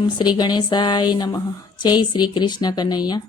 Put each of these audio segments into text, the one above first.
ઓમ શ્રી ગણેશાય નમઃ. જય શ્રી કૃષ્ણ કનૈયા.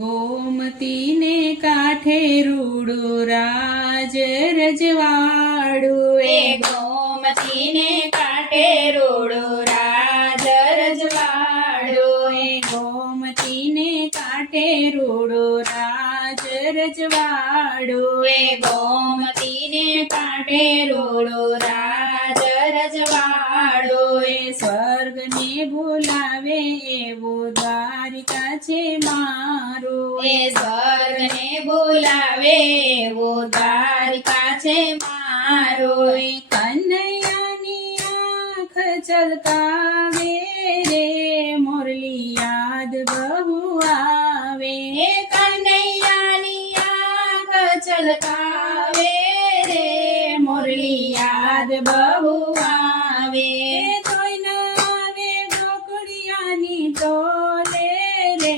ગોમતીને કાંઠે રૂડું રાજ રજવાડું, એ ગોમતીને કાંઠે રૂડું રાજ રજવાડું, એ ગોમતીને કાંઠે રૂડું રાજ રજવાડું, એ ગોમતીને કાંઠે રૂડું રાજ રજવાડું, એ સ્વર્ગને બોલાવે એવું દ્વારિકા છે મારું, એ સ્વર્ગને બોલાવે એવું દ્વારિકા છે મારું, એ કનૈયાની આંખ ચલકાવે રે મુરલી યાદ બહુ આવે, એ કનૈયાની આંખ ચલકાવે રે મુરલી યાદ બહુ આવે, એ તોય ન આવે ગોકુળિયાની તોલે રે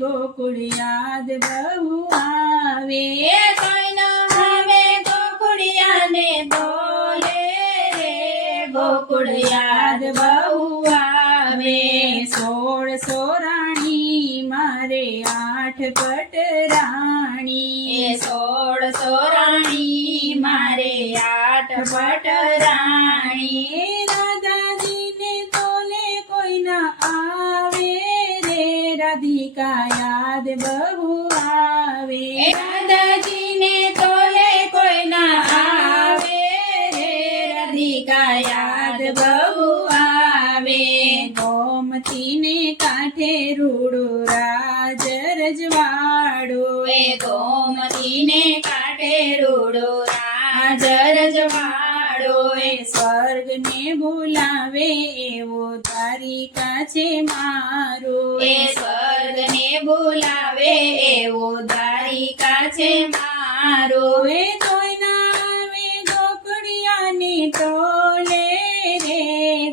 ગોકુળ યાદ બહુ આવે, એ કોઈ ન આવે ગોકુળિયાને બોલે રે ગોકુળ યાદ બહુ આવે, 16 રાણી મારે 8 પટરાણી, એ 16 રાણી મારે 8 પટરાણી, રાધાજીને તોલે કોઈ ના આવે રે રાધિકા યાદ બહુ આવે, એ દાદાજીને તોલે કોઈ ના આવે રે રાધિકા યાદ બહુ આવે, ગોમતીને કાંઠે રૂડું રાજ રજવાડું, એ ગોમતીને કાંઠે રૂડું રાજ રજવાડું, એ સ્વર્ગને બોલાવે એવો દ્વારિકા છે મારું, એ સ્વર્ગને બોલાવે એવો દ્વારિકા છે મારું, એ તોય ના આવે ગોકુળિયાની તોલે રે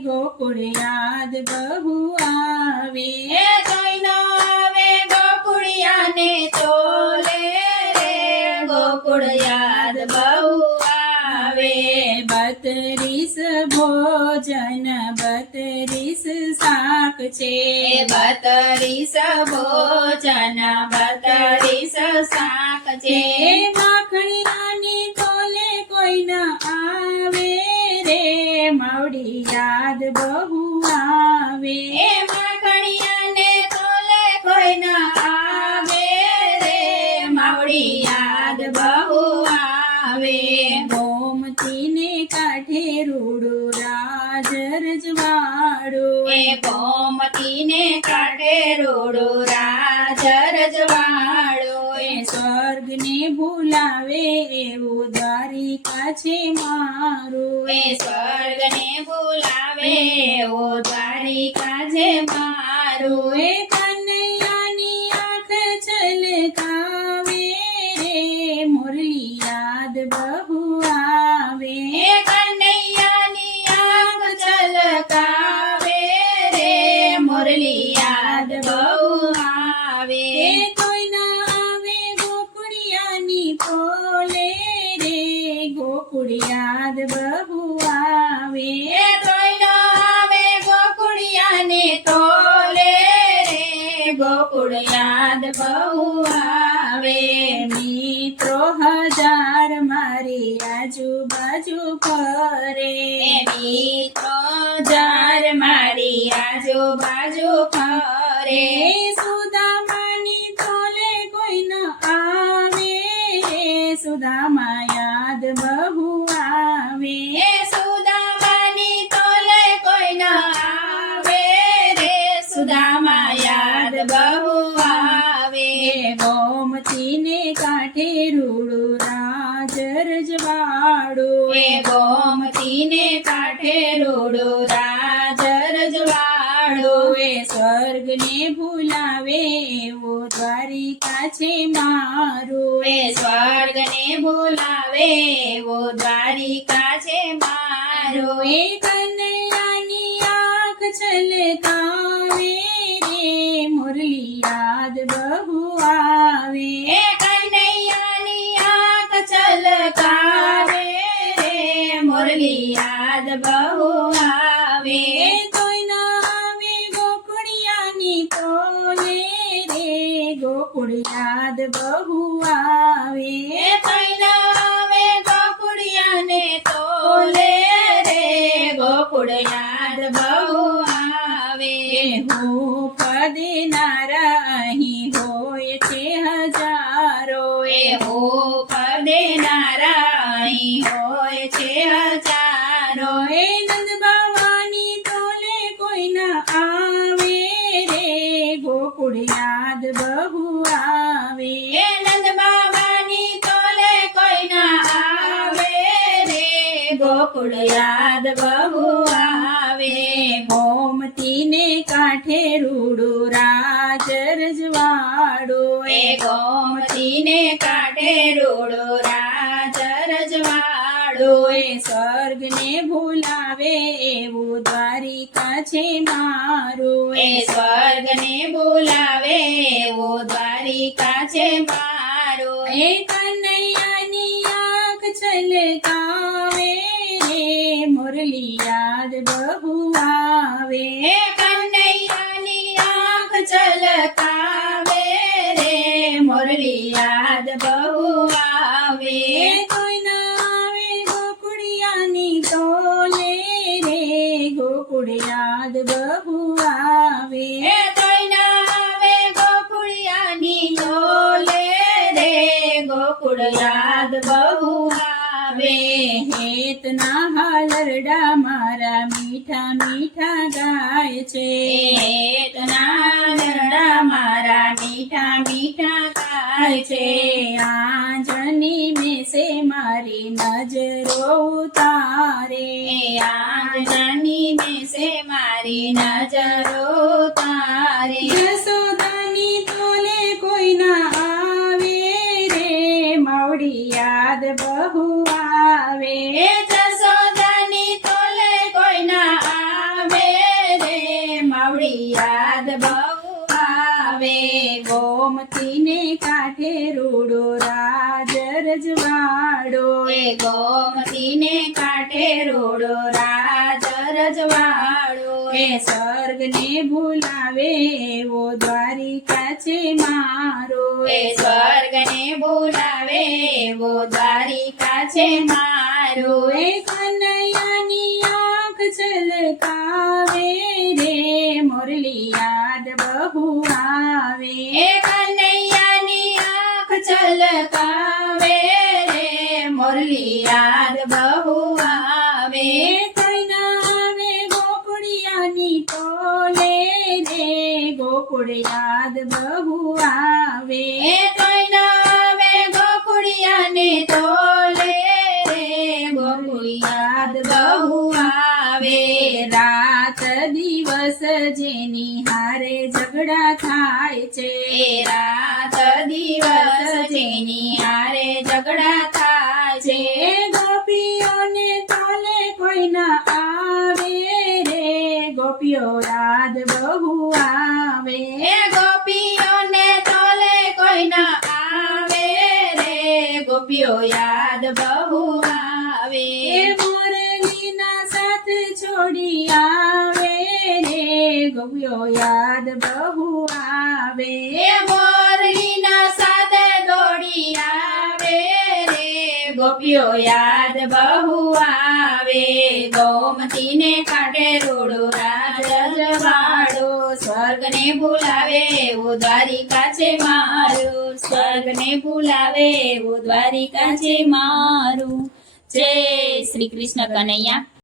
ગોકુળ યાદ બહુ આવે, એ કોઈ ન આવે ગોકુળિયાને તોલે રે ગોકુળ યાદ બહુ આવે, 32 ભોજન 32 શાક છે, એ 32 ભોજન 32 શાક છે, એ માખણિયાની તોલે કોઈ ન આવે રે માવડી યાદ બહુ આવે, એ માખણિયાને તોલે કોઈ ન આવે રે માવડી યાદ બહુ આવે, ગોમતીને કાંઠે રૂડું રાજ રજવાડું, એ ગોમતીને કાંઠે રૂડું રાજ રજવાડું, એ સ્વર્ગને બોલાવે એવું દ્વારિકા છે મારું, એ સ્વર્ગને બોલાવે એવો દ્વારિકા છે મારું, એ કનૈયાની આંખ છલકાવે રે મુરલી યાદ બહુ આવે, એ કનૈયાની આંખ છલકાવે રે મુરલી યાદ બહુ આવે, એ કોઈ ના આવે ગોકુળિયાની તોલે રે ગોકુળ યાદ બહુ આવે, એ કોઈ ન આવે ગોકુળિયાને તોલે રે ગોકુળ યાદ બહુ આવે, મિત્રો 1000 મારી આજુબાજુ ફરે, એ મિત્રો જાર મારી આજુબાજુ ફરે, એ સુદામાની તોલે કોઈ ન આવે રે સુદામા યાદ બહુ આવે, એ સુદામાની તોલે કોઈ ન આવે રે સુદામા યાદ બહુ આવે, એ ગોમતીને કાંઠે રૂડું રાજ રજવાડું, એ ગોમતીને કાંઠે રૂડું રાજ રજવાડું, એ સ્વર્ગને બોલાવે એવો દ્વારિકા છે મારું, એ સ્વર્ગને બોલાવે એવો દ્વારિકા છે મારું, એ કનૈયાની આંખ છલકાવે રે મુરલી યાદ બહુ આવે, એ કનૈયાની આંખ છલકાવે રે મુરલી યાદ બહુ આવે, એ તોય ના આવે યાદ બહુ આવે. એ કઈના આવે ગોકુળિયાને તોલે રે ગોકુળ યાદ બહુ આવે. હૂંફ દેનારા અહીં હોય છે હજારો. એ હૂંફ દેનારા અહીં હોય છે હજારો. એ નંદ બાવાની તોલે કોઈ ના આવે રે ગોકુળ યાદ બહુ આવે. એ નંદ બાબાની તોલે કોઈ ના આવે રે ગોકુળ યાદ બહુ આવે. ગોમતીને કાંઠે રૂડું રાજ રજવાડું. એ ગોમતીને કાંઠે રૂડો રાજ રજવાડું. એ સ્વર્ગને ભૂલાવે એવું દ્વારિકા છે મારું. એ સ્વર્ગને બોલાવે એવો દ્વારિકા છે મારો. એ કનૈયાની આંખ છલકાવે રે મુરલી યાદ બહુ આવે. એ કનૈયાની આંખ છલકાવે રે મુરલી યાદ બહુ આવે. એ કોઈ ના આવે ગોકુળિયાની તોલે રે ગોકુળ યાદ બહુ આવે. એ કોઈ ના આવે ગોકુળિયાની તોલે રે ગોકુળ યાદ બહુ આવે. હેતના હાલરડા મારા મીઠા મીઠા ગાય છે. હેતના નરડા મારા મીઠા મીઠા ગાય છે. આંજણી મેસે મારી નજરો ઉતારે. આંજણી મેસે મારી નજરો તારે. યશોદાની તોલે કોઈ ના આવે રે માવડી યાદ બહુ આવે. એ જશોદાની તોલે કોઈ ના આવે રે માવડી યાદ બહુ આવે. ગોમતીને કાંઠે રૂડો રાજ રજવાડો. એ ગોમતીને કાંઠે રોડો રાજ રજવાડો. એ સ્વર્ગને ભૂલાવે એવો દ્વારિકા છે મારો. એ સ્વર્ગને બોલાવે એવો દ્વારિકા છે મારો. એ કનૈયાની આંખ છલકાવે રે મુરલી યાદ બહુ આવે. એ કનૈયાની આંખ છલકાવે રે મુરલી યાદ બહુ આવે. એ કઈના આવે ગોકુળિયાની તોલે રે ગોકુળ યાદ બહુ આવે. એ કોઈ ના આવે ગોકુળિયાને તોલે રે ગોકુળ યાદ બહુ આવે. રાત દિવસ જેની હારે ઝઘડા થાય છે. એ રાત દિવસ જેની હારે ઝઘડા થાય છે. એ ગોપીઓને તોલે કોઈ ના આવે રે ગોપીઓ યાદ બહુ આવે. એ ગોપીઓને તોલે કોઈ ના આવે રે ગોપીઓ યાદ બહુ આવે. એ મોરલીના સાથ છોડી આવે રે ગોપીઓ યાદ બહુ આવે. એ મોરલીના સાથે દોડી આવે રે ગોપીઓ યાદ બહુ આવે. ગોમતીને કાંઠે રોડો રાજ રજવાડો. સ્વર્ગને ભૂલાવે એવું દ્વારિકા છે મારું. સ્વર્ગને ભૂલાવે એવું દ્વારિકા છે મારું. જય શ્રી કૃષ્ણ કનૈયા